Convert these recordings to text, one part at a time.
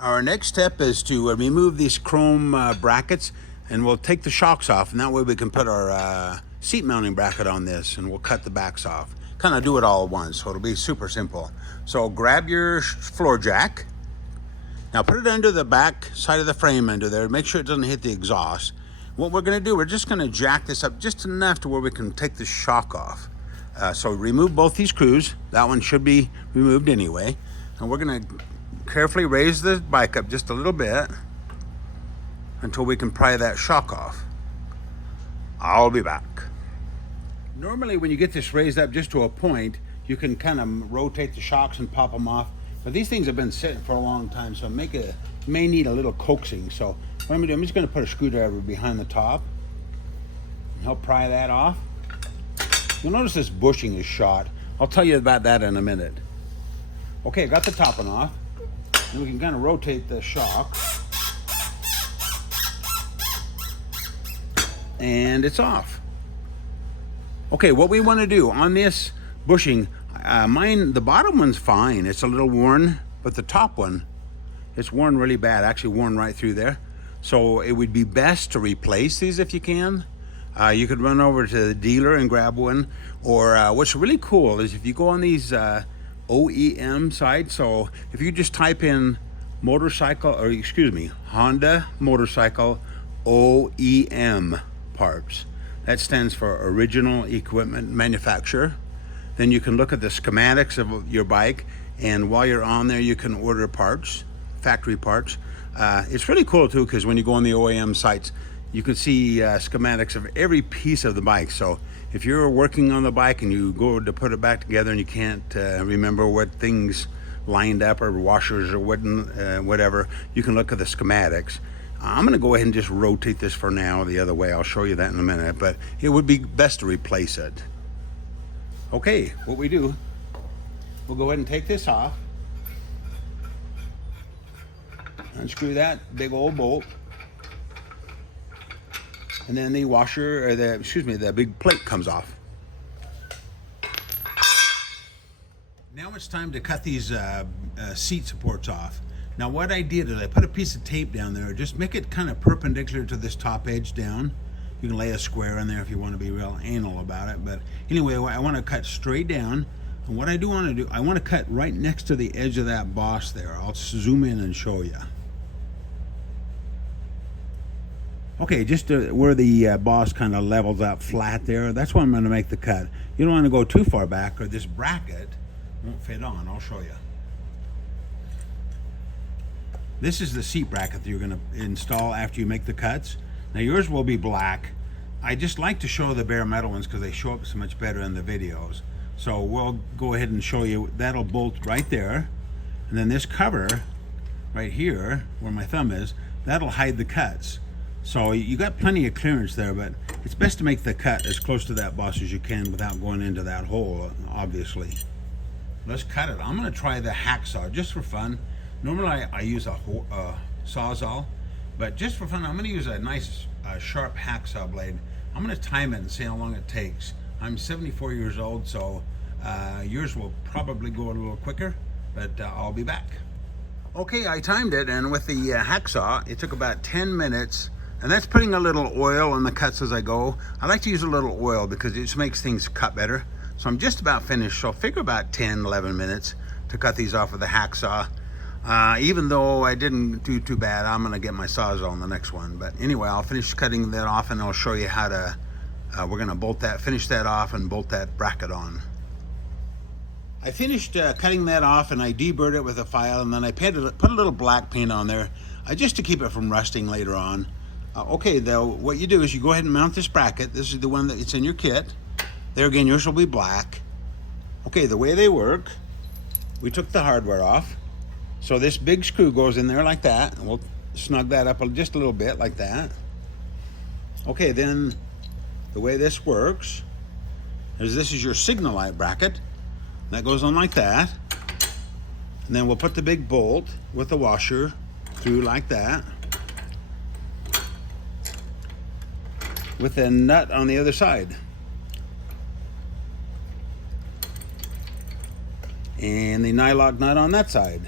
Our next step is to remove these chrome brackets, and we'll take the shocks off, and that way we can put our seat mounting bracket on this, and we'll cut the backs off. Kind of do it all at once, so it'll be super simple. So grab your floor jack. Now put it under the back side of the frame under there. Make sure it doesn't hit the exhaust. What we're gonna do, we're just gonna jack this up just enough to where we can take the shock off. So remove both these screws. That one should be removed anyway. And we're gonna carefully raise the bike up just a little bit until we can pry that shock off. I'll be back. Normally when you get this raised up just to a point, you can kind of rotate the shocks and pop them off. But these things have been sitting for a long time, so may need a little coaxing. So what I'm gonna do, I'm just gonna put a screwdriver behind the top and help pry that off. You'll notice this bushing is shot. I'll tell you about that in a minute. Okay, I got the top one off. And we can kind of rotate the shock. And it's off. Okay, what we want to do on this bushing, the bottom one's fine. It's a little worn, but the top one, it's worn really bad, actually worn right through there. So it would be best to replace these if you can. You could run over to the dealer and grab one. Or what's really cool is if you go on these OEM sites, so if you just type in Honda motorcycle OEM parts, that stands for original equipment manufacturer. Then you can look at the schematics of your bike, and while you're on there you can order parts, factory parts. It's really cool too, because when you go on the OEM sites you can see schematics of every piece of the bike. So if you're working on the bike and you go to put it back together and you can't remember what things lined up or washers or whatever, you can look at the schematics. I'm gonna go ahead and just rotate this for now the other way. I'll show you that in a minute, but it would be best to replace it. Okay, what we do, we'll go ahead and take this off. Unscrew that big old bolt. And then the washer, or the big plate comes off. Now it's time to cut these seat supports off. Now what I did is I put a piece of tape down there, just make it kind of perpendicular to this top edge down. You can lay a square in there if you want to be real anal about it. But anyway, I want to cut straight down. And what I do want to do, I want to cut right next to the edge of that boss there. I'll zoom in and show you. Okay, just where the boss kind of levels out flat there, that's where I'm going to make the cut. You don't want to go too far back or this bracket won't fit on. I'll show you. This is the seat bracket that you're going to install after you make the cuts. Now yours will be black. I just like to show the bare metal ones because they show up so much better in the videos. So we'll go ahead and show you. That'll bolt right there. And then this cover right here, where my thumb is, that'll hide the cuts. So you got plenty of clearance there, but it's best to make the cut as close to that boss as you can without going into that hole, obviously. Let's cut it. I'm gonna try the hacksaw just for fun. Normally I use a Sawzall, but just for fun, I'm gonna use a nice sharp hacksaw blade. I'm gonna time it and see how long it takes. I'm 74 years old, so yours will probably go a little quicker, but I'll be back. Okay, I timed it, and with the hacksaw, it took about 10 minutes. And that's putting a little oil on the cuts as I go. I like to use a little oil because it just makes things cut better. So I'm just about finished. So figure about 10, 11 minutes to cut these off with the hacksaw. Even though I didn't do too bad, I'm gonna get my Sawzall on the next one. But anyway, I'll finish cutting that off and I'll show you how to, we're gonna finish that off and bolt that bracket on. I finished cutting that off and I deburred it with a file, and then I put a little black paint on there just to keep it from rusting later on. Okay, though, what you do is you go ahead and mount this bracket. This is the one that it's in your kit. There again, yours will be black. Okay, the way they work, we took the hardware off. So this big screw goes in there like that, and we'll snug that up just a little bit like that. Okay, then the way this works is this is your signal light bracket. That goes on like that. And then we'll put the big bolt with the washer through like that, with a nut on the other side. And the nylock nut on that side.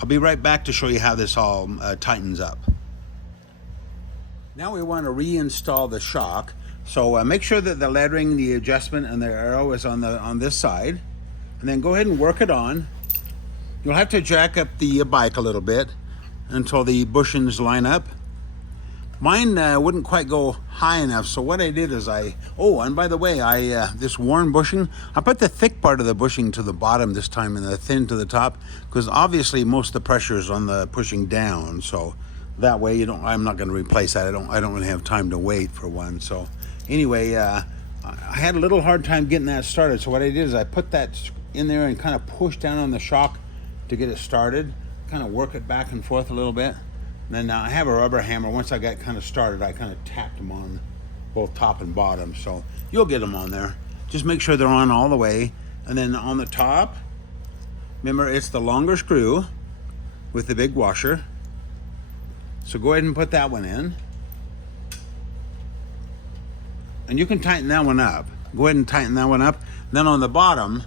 I'll be right back to show you how this all tightens up. Now we want to reinstall the shock. So make sure that the lettering, the adjustment, and the arrow is on this side, and then go ahead and work it on. You'll have to jack up the bike a little bit until the bushings line up. Mine wouldn't quite go high enough, so what I did is and by the way, this worn bushing, I put the thick part of the bushing to the bottom this time and the thin to the top, because obviously most of the pressure is on the pushing down, so that way I'm not going to replace that. I don't really have time to wait for one. So anyway, I had a little hard time getting that started, so what I did is I put that in there and kind of pushed down on the shock to get it started, kind of work it back and forth a little bit. And then I have a rubber hammer. Once I got kind of started, I kind of tapped them on both top and bottom. So you'll get them on there. Just make sure they're on all the way. And then on the top, remember it's the longer screw with the big washer. So go ahead and put that one in. And you can tighten that one up. Go ahead and tighten that one up. Then on the bottom,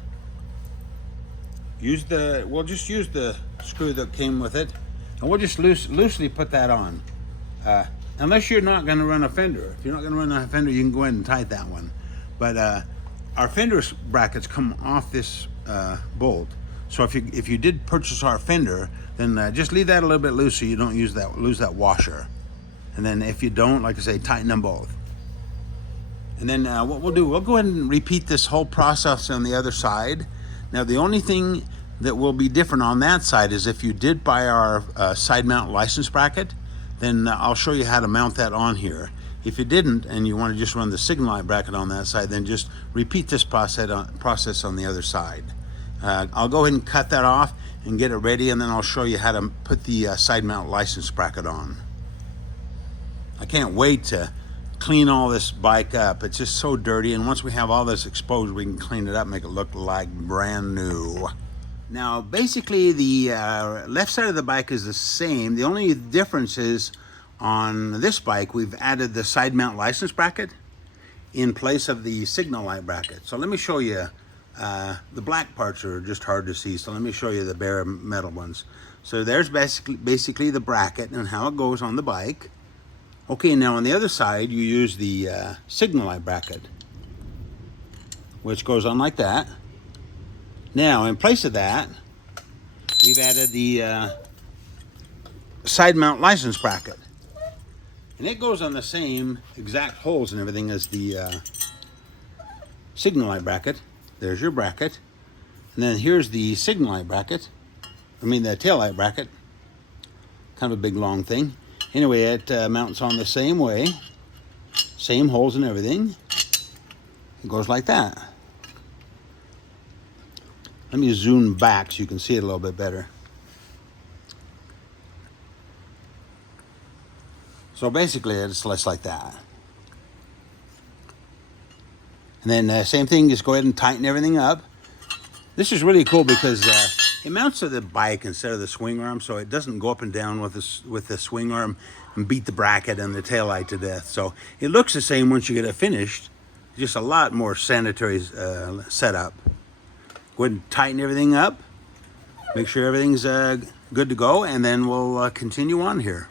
we'll just use the screw that came with it. And we'll just loosely put that on. Unless you're not going to run a Fender. If you're not going to run a Fender, you can go ahead and tighten that one. But our Fender brackets come off this bolt. So if you did purchase our Fender, then just leave that a little bit loose so you don't lose that washer. And then if you don't, like I say, tighten them both. And then what we'll do, we'll go ahead and repeat this whole process on the other side. Now the only thing that will be different on that side is if you did buy our side mount license bracket, then I'll show you how to mount that on here. If you didn't and you want to just run the signal light bracket on that side, then just repeat this process on the other side. I'll go ahead and cut that off and get it ready, and then I'll show you how to put the side mount license bracket on. I can't wait to clean all this bike up. It's just so dirty, and once we have all this exposed, we can clean it up, make it look like brand new. Now basically the left side of the bike is the same. The only difference is on this bike we've added the side mount license bracket in place of the signal light bracket. So let me show you. The black parts are just hard to see, so let me show you the bare metal ones. So there's basically the bracket and how it goes on the bike. Okay, now on the other side you use the signal light bracket, which goes on like that. Now in place of that, we've added the side mount license bracket, and it goes on the same exact holes and everything as the signal light bracket. There's your bracket, and then here's the signal light bracket. The tail light bracket. Kind of a big long thing. Anyway, it mounts on the same way, same holes and everything. It goes like that. Let me zoom back so you can see it a little bit better. So basically, it's less like that. And then same thing, just go ahead and tighten everything up. This is really cool because it mounts to the bike instead of the swing arm, so it doesn't go up and down with the swing arm and beat the bracket and the taillight to death. So it looks the same once you get it finished, just a lot more sanitary setup. Go ahead and tighten everything up, make sure everything's good to go, and then we'll continue on here.